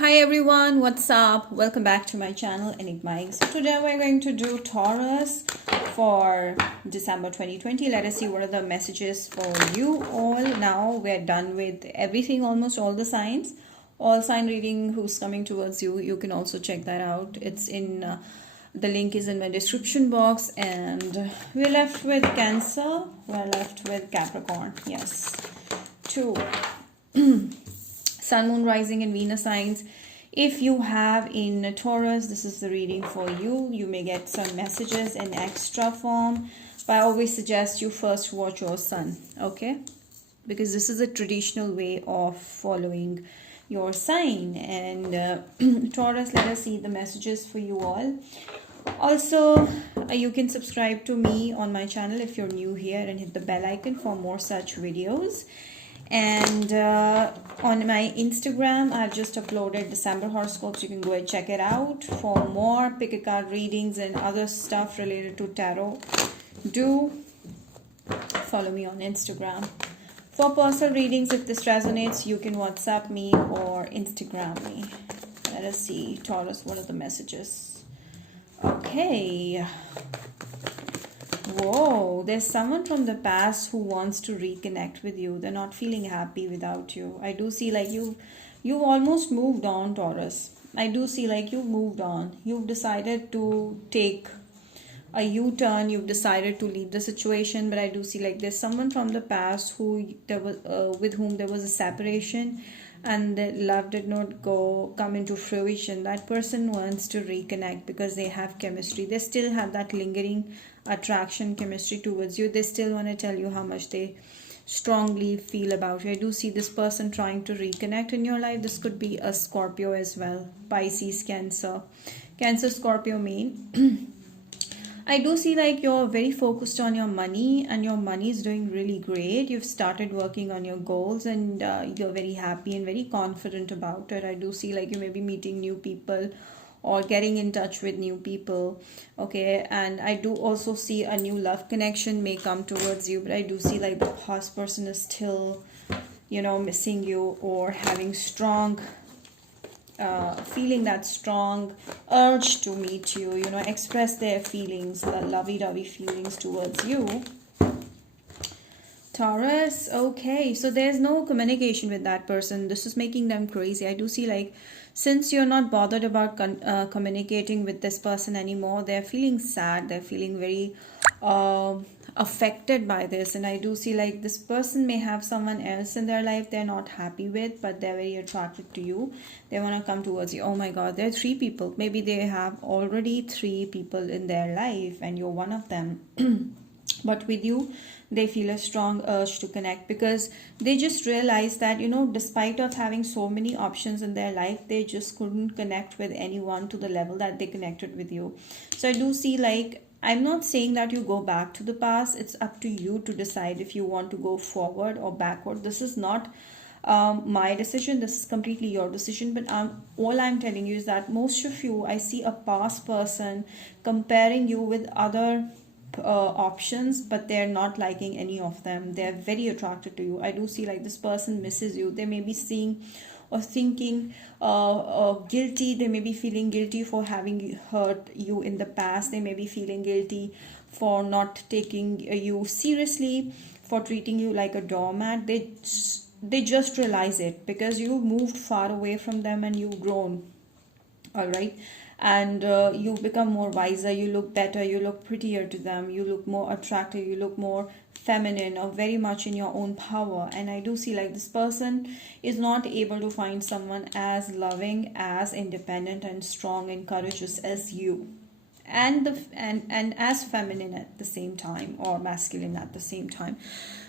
Hi everyone, what's up? Welcome back to my channel Enigma. So today we're going to do Taurus for December 2020. Let us see what are the messages for you all. Now we're done with everything, almost all the signs. All sign reading who's coming towards you. You can also check that out. It's in the link is in my description box. And we're left with Cancer. We're left with Capricorn. Yes. Two. Sun, Moon, Rising and Venus signs. If you have in Taurus, this is the reading for you. You may get some messages in extra form, but I always suggest you first watch your Sun, okay? Because this is a traditional way of following your sign. And Taurus, let us see the messages for you all. Also, you can subscribe to me on my channel if you're new here and hit the bell icon for more such videos. And on my Instagram, I've just uploaded December horoscopes. You can go and check it out. For more pick a card readings and other stuff related to tarot, do follow me on Instagram. For personal readings, if this resonates, you can WhatsApp me or Instagram me. Let us see, Taurus, what are the messages? Okay. Whoa, there's someone from the past who wants to reconnect with you. They're not feeling happy without you. I do see like you've almost moved on, Taurus. I do see like you've moved on. You've decided to take a U-turn. You've decided to leave the situation, but I do see like there's someone from the past who there was with whom there was a separation and the love did not come into fruition. That person wants to reconnect because they have chemistry. They still have that lingering attraction, chemistry towards you. They still want to tell you how much they strongly feel about you. I do see this person trying to reconnect in your life. This could be a Scorpio as well. Pisces, Cancer, Scorpio main. I do see like you're very focused on your money and your money is doing really great. You've started working on your goals and you're very happy and very confident about it. I do see like you may be meeting new people or getting in touch with new people. Okay, and I do also see a new love connection may come towards you, but I do see like the past person is still, missing you or having strong feeling that strong urge to meet you, express their feelings, the lovey-dovey feelings towards you. Taurus, okay, so there's no communication with that person. This is making them crazy. I do see like since you're not bothered about communicating with this person anymore, they're feeling sad, they're feeling very affected by this. And I do see like this person may have someone else in their life they're not happy with, but they're very attracted to you. They want to come towards you. Oh my god, there are 3 people. Maybe they have already 3 people in their life and you're one of them. But with you they feel a strong urge to connect because they just realize that despite of having so many options in their life, they just couldn't connect with anyone to the level that they connected with you. So I do see like I'm not saying that you go back to the past. It's up to you to decide if you want to go forward or backward. This is not my decision. This is completely your decision. But all I'm telling you is that most of you, I see a past person comparing you with other options, but they're not liking any of them. They're very attracted to you. I do see like this person misses you. They may be seeing or thinking guilty. They may be feeling guilty for having hurt you in the past. They may be feeling guilty for not taking you seriously, for treating you like a doormat. They just realize it because you moved far away from them and you've grown, all right, and you become more wiser, you look better, you look prettier to them, you look more attractive, you look more feminine or very much in your own power. And I do see like this person is not able to find someone as loving, as independent and strong and courageous as you, and and as feminine at the same time or masculine at the same time.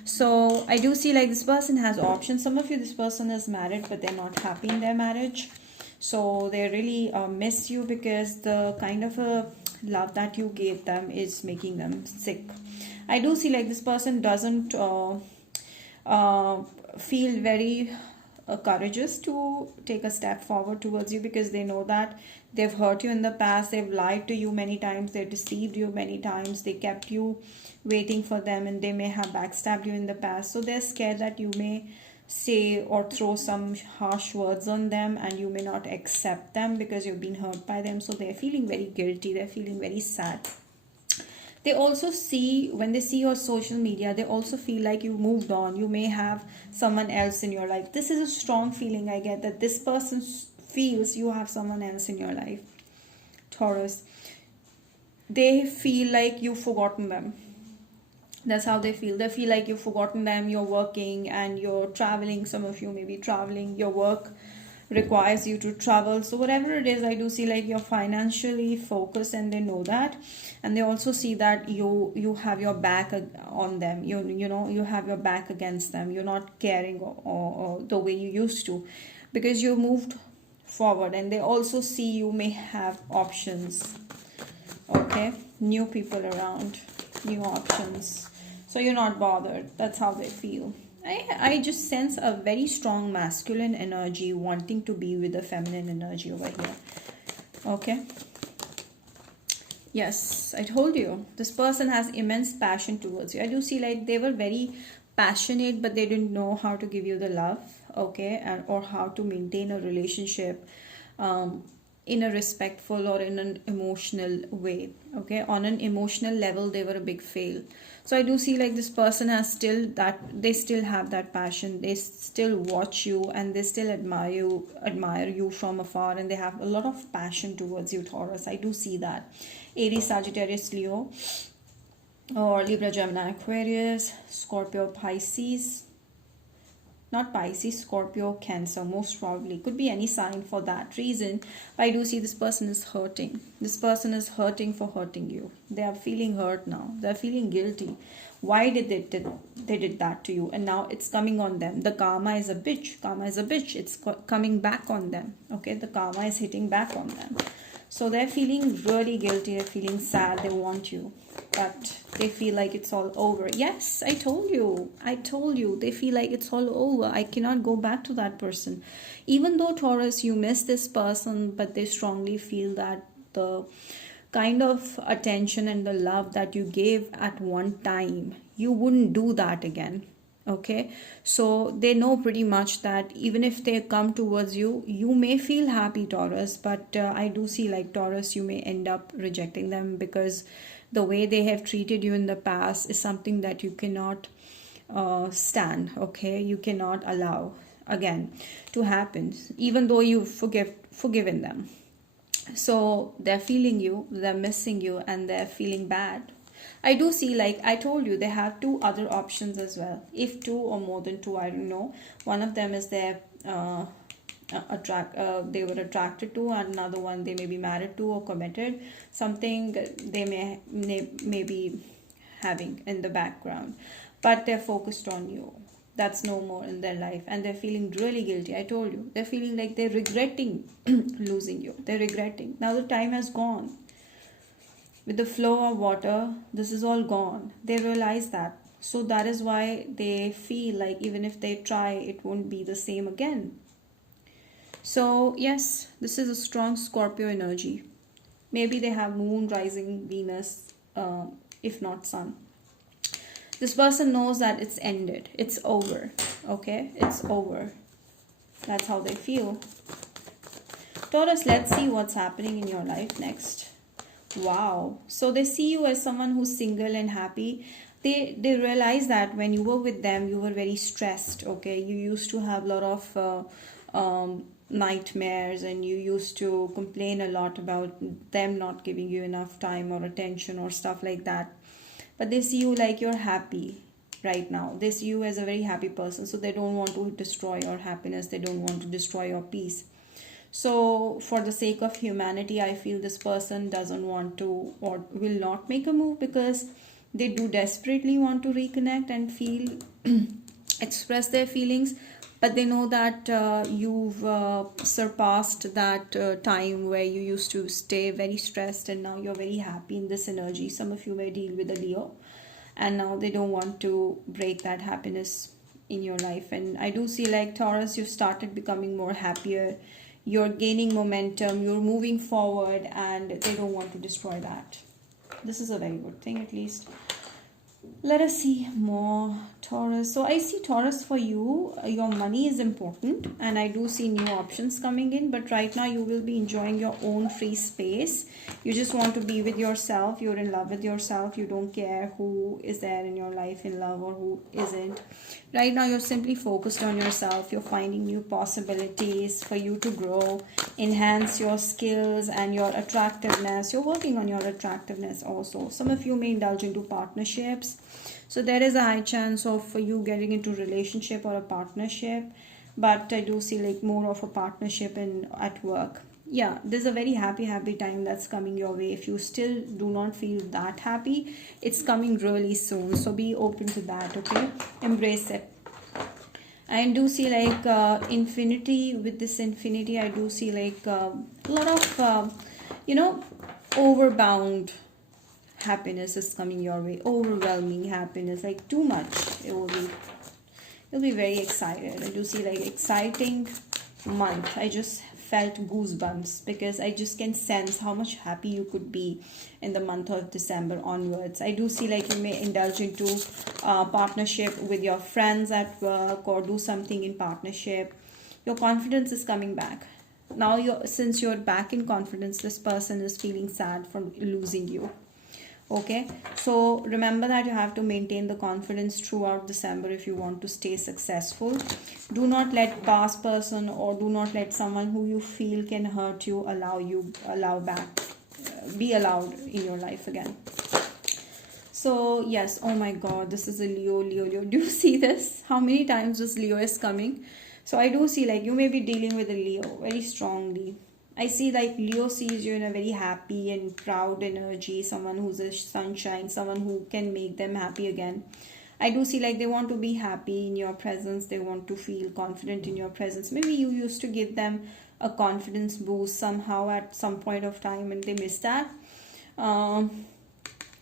So I do see like this person has options. Some of you, this person is married but they're not happy in their marriage. So they really miss you because the kind of a love that you gave them is making them sick. I do see like this person doesn't feel very courageous to take a step forward towards you because they know that they've hurt you in the past, they've lied to you many times, they deceived you many times, they kept you waiting for them, and they may have backstabbed you in the past. So they're scared that you may say or throw some harsh words on them, and you may not accept them because you've been hurt by them. So they're feeling very guilty, they're feeling very sad. They also see, when they see your social media, they also feel like you moved on. You may have someone else in your life. This is a strong feeling I get, that this person feels you have someone else in your life. Taurus, they feel like you've forgotten them. That's how they feel. They feel like you've forgotten them. You're working and you're traveling. Some of you may be traveling. Your work requires you to travel. So whatever it is, I do see like you're financially focused, and they know that. And they also see that you have your back on them. You know, you have your back against them. You're not caring or the way you used to, because you moved forward. And they also see you may have options. Okay, new people around, new options. So you're not bothered. That's how they feel. I just sense a very strong masculine energy wanting to be with the feminine energy over here. Okay. Yes, I told you. This person has immense passion towards you. I do see like they were very passionate, but they didn't know how to give you the love. Okay. And or how to maintain a relationship in a respectful or in an emotional way. Okay. On an emotional level, they were a big fail. So I do see like this person has still that, they still have that passion. They still watch you, and they still admire you from afar, and they have a lot of passion towards you, Taurus. I do see that. Aries, Sagittarius, Leo, or Libra, Gemini, Aquarius, Scorpio, Pisces. Not Pisces, Scorpio, Cancer, most probably. Could be any sign for that reason. But I do see this person is hurting. This person is hurting for hurting you. They are feeling hurt now. They are feeling guilty. Why did they did that to you? And now it's coming on them. The karma is a bitch. Karma is a bitch. It's coming back on them. Okay, the karma is hitting back on them. So they're feeling really guilty. They're feeling sad. They want you, but they feel like it's all over. Yes, I told you. I told you. They feel like it's all over. I cannot go back to that person. Even though, Taurus, you miss this person, but they strongly feel that the kind of attention and the love that you gave at one time, you wouldn't do that again. Okay, so they know pretty much that even if they come towards you, you may feel happy, Taurus, but I do see like, Taurus, you may end up rejecting them, because the way they have treated you in the past is something that you cannot stand. Okay, you cannot allow again to happen, even though you've forgiven them. So they're feeling you, they're missing you, and they're feeling bad. I do see, like I told you, they have two other options as well. If two or more than two, I don't know. One of them is they were attracted to, and another one they may be married to or committed. Something they may be having in the background, but they're focused on you. That's no more in their life, and they're feeling really guilty. I told you, they're feeling like they're regretting losing you. They're regretting. Now the time has gone. With the flow of water, this is all gone. They realize that. So that is why they feel like even if they try, it won't be the same again. So yes, this is a strong Scorpio energy. Maybe they have moon, rising, Venus, if not sun. This person knows that it's ended. It's over. Okay? It's over. That's how they feel. Taurus, let's see what's happening in your life next. Wow. So they see you as someone who's single and happy. They realize that when you were with them, you were very stressed. Okay, you used to have a lot of nightmares, and you used to complain a lot about them not giving you enough time or attention or stuff like that. But they see you like you're happy right now. They see you as a very happy person. So they don't want to destroy your happiness. They don't want to destroy your peace. So for the sake of humanity, I feel this person doesn't want to or will not make a move, because they do desperately want to reconnect and feel express their feelings, but they know that you've surpassed that time where you used to stay very stressed, and now you're very happy in this energy. Some of you may deal with a Leo, and now they don't want to break that happiness in your life. And I do see like, Taurus, you've started becoming more happier. You're gaining momentum, you're moving forward, and they don't want to destroy that. This is a very good thing, at least. Let us see more Taurus. So I see Taurus for you. Your money is important, and I do see new options coming in. But right now, you will be enjoying your own free space. You just want to be with yourself. You're in love with yourself. You don't care who is there in your life in love or who isn't. Right now, you're simply focused on yourself. You're finding new possibilities for you to grow, enhance your skills and your attractiveness. You're working on your attractiveness also. Some of you may indulge into partnerships. So there is a high chance of you getting into relationship or a partnership, but I do see like more of a partnership in at work. Yeah, there's a very happy time that's coming your way. If you still do not feel that happy, it's coming really soon. So be open to that, okay? Embrace it. I do see like infinity. With this infinity, I do see like a lot of overbound happiness is coming your way. Overwhelming happiness, like too much. You'll be very excited. I do see like exciting month. I just felt goosebumps because I just can sense how much happy you could be in the month of December onwards. I do see like you may indulge into partnership with your friends at work or do something in partnership. Your confidence is coming back. Now since you're back in confidence, this person is feeling sad for losing you. Okay, so remember that you have to maintain the confidence throughout December if you want to stay successful. Do not let past person or do not let someone who you feel can hurt you be allowed in your life again. So yes, oh my god, this is a Leo. Do you see this? How many times this Leo is coming? So I do see like you may be dealing with a Leo very strongly. I see like Leo sees you in a very happy and proud energy, someone who's a sunshine, someone who can make them happy again. I do see like they want to be happy in your presence. They want to feel confident in your presence. Maybe you used to give them a confidence boost somehow at some point of time and they missed that.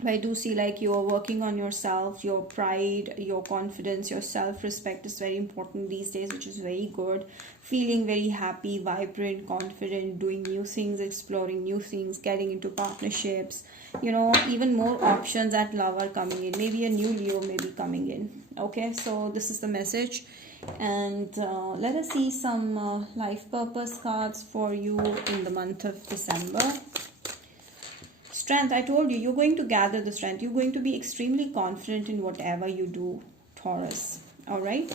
I do see like you are working on yourself, your pride, your confidence, your self-respect is very important these days, which is very good. Feeling very happy, vibrant, confident, doing new things, exploring new things, getting into partnerships. Even more options at love are coming in. Maybe a new Leo may be coming in. Okay, so this is the message. And let us see some life purpose cards for you in the month of December. Strength, I told you, you're going to gather the strength. You're going to be extremely confident in whatever you do, Taurus. All right?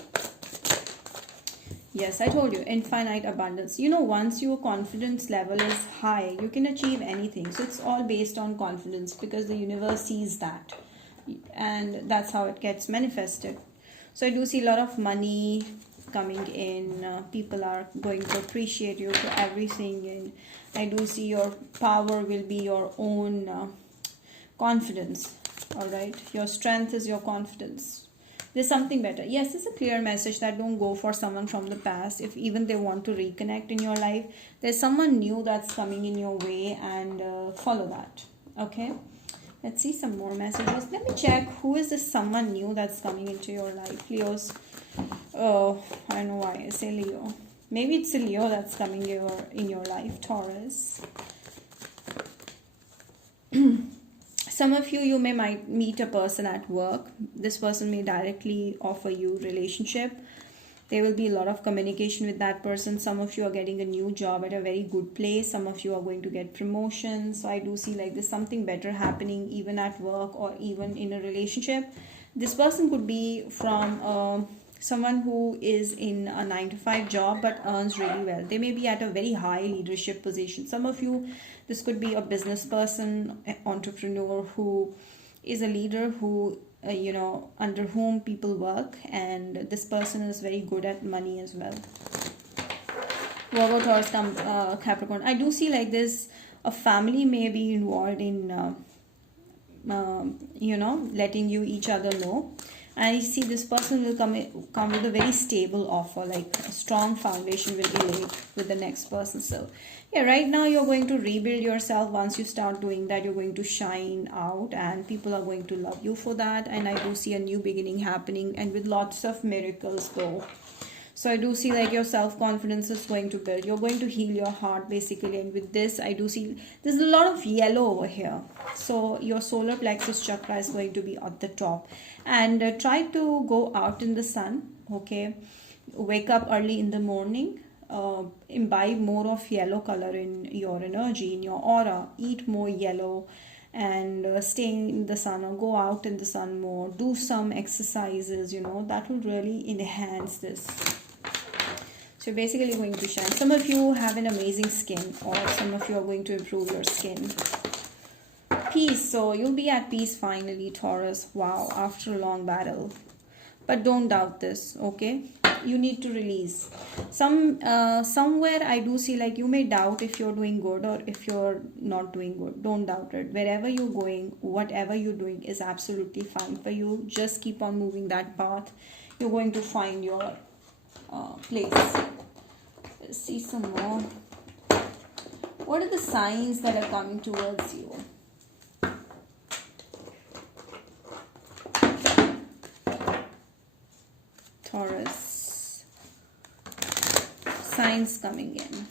Yes, I told you, infinite abundance. Once your confidence level is high, you can achieve anything. So it's all based on confidence because the universe sees that. And that's how it gets manifested. So I do see a lot of money coming in. People are going to appreciate you for everything. And I do see your power will be your own confidence. All right. Your strength is your confidence. There's something better. Yes, it's a clear message that don't go for someone from the past. If even they want to reconnect in your life, there's someone new that's coming in your way and follow that. Okay. Let's see some more messages. Let me check who is this someone new that's coming into your life. Leos. Oh, I know why I say Leo. Maybe it's a Leo that's coming in your life, Taurus. Some of you might meet a person at work. This person may directly offer you relationship. There will be a lot of communication with that person. Some of you are getting a new job at a very good place. Some of you are going to get promotions. So I do see like there's something better happening even at work or even in a relationship. This person could be from someone who is in a 9-to-5 job but earns really well. They may be at a very high leadership position. Some of you, this could be a business person, entrepreneur who is a leader who under whom people work, and this person is very good at money as well. Virgo, Taurus, Capricorn. I do see like this, a family may be involved in letting you each other know. And I see this person will come with a very stable offer, like a strong foundation will be laid with the next person. So yeah, right now you're going to rebuild yourself. Once you start doing that, you're going to shine out and people are going to love you for that. And I do see a new beginning happening and with lots of miracles though. So I do see like your self-confidence is going to build. You're going to heal your heart basically. And with this, I do see there's a lot of yellow over here. So your solar plexus chakra is going to be at the top. And try to go out in the sun, okay? Wake up early in the morning. Imbibe more of yellow color in your energy, in your aura. Eat more yellow and stay in the sun or go out in the sun more. Do some exercises, that will really enhance this. So you're basically going to shine. Some of you have an amazing skin, or some of you are going to improve your skin. Peace. So you'll be at peace finally, Taurus. Wow, after a long battle. But don't doubt this, okay? You need to release. Somewhere I do see like you may doubt if you're doing good or if you're not doing good. Don't doubt it. Wherever you're going, whatever you're doing is absolutely fine for you. Just keep on moving that path. You're going to find your place. Let's see some more. What are the signs that are coming towards you? Taurus. Signs coming in.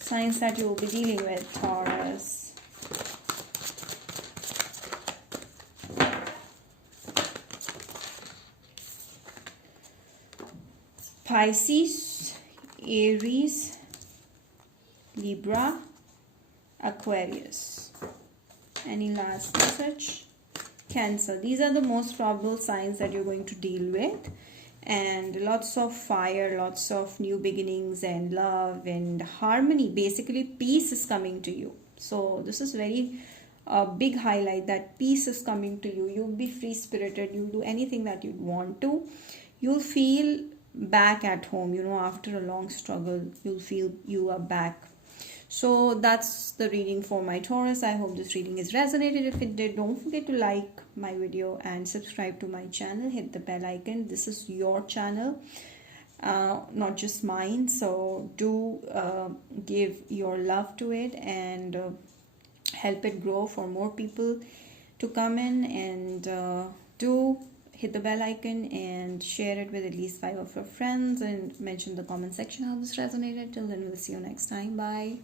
Signs that you will be dealing with, Taurus. Pisces, Aries, Libra, Aquarius. Any last message? Cancer. These are the most probable signs that you're going to deal with. And lots of fire, lots of new beginnings and love and harmony. Basically, peace is coming to you. So this is very big highlight that peace is coming to you. You'll be free-spirited. You'll do anything that you'd want to. You'll feel back at home, after a long struggle. You'll feel you are back. So that's the reading for my Taurus. I hope this reading has resonated. If it did, don't forget to like my video and subscribe to my channel. Hit the bell icon. This is your channel, not just mine. So do give your love to it and help it grow for more people to come in. And do hit the bell icon and share it with at least 5 of your friends and mention in the comment section how this resonated. Till then, we'll see you next time. Bye.